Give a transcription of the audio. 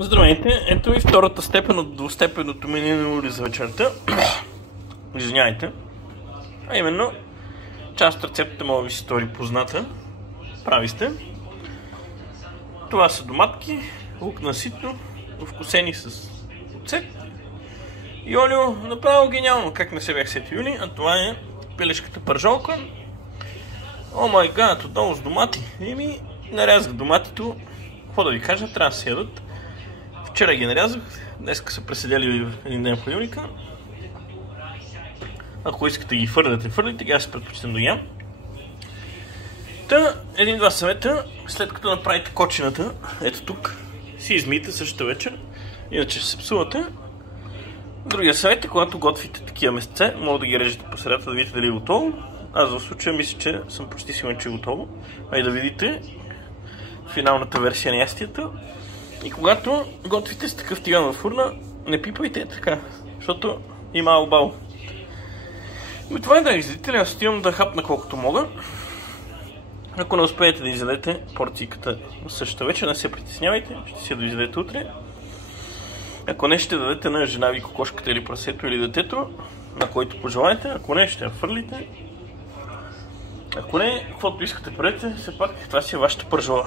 Здравейте, ето и втората степен от двустепенното меню за вечерта. Извиняйте. А именно, част от рецептата може да ви се стори позната. Прави сте. Това са доматки, лук на ситно, вкусени с оцет и олио. Направо гениално, как не се бях сетил юни, а това е пилешката пържолка. О май гад, отново с домати. Нарязах доматито. Какво да ви кажа, трябва да се ядат. Вчера ги нарязах, днес са преседели един ден в хладилника. Ако искате ги фърлите, ги аз предпочитам да ям. Та, един-два съвета, след като направите кочината, ето тук, си измийте същата вечер, иначе ще се псувате. Другия съвет е, когато готвите такива месеце, може да ги режете по средата, да видите дали е готово. Аз в случая мисля, че съм почти сигурен, че е готово. А и да видите финалната версия на ястията. И когато готвите с такъв тиган във фурна, не пипайте така, защото има албал. И това е да излезете, аз отивам да хапна колкото мога. Ако не успеете да изядете порцийката същата вечер, не се притеснявайте, ще си я доизядете утре. Ако не, ще дадете на жена ви, кокошката или прасето или детето, на който пожелаете. Ако не, ще я фърлите. Ако не, каквото искате правете, все пак това си е вашата пържола.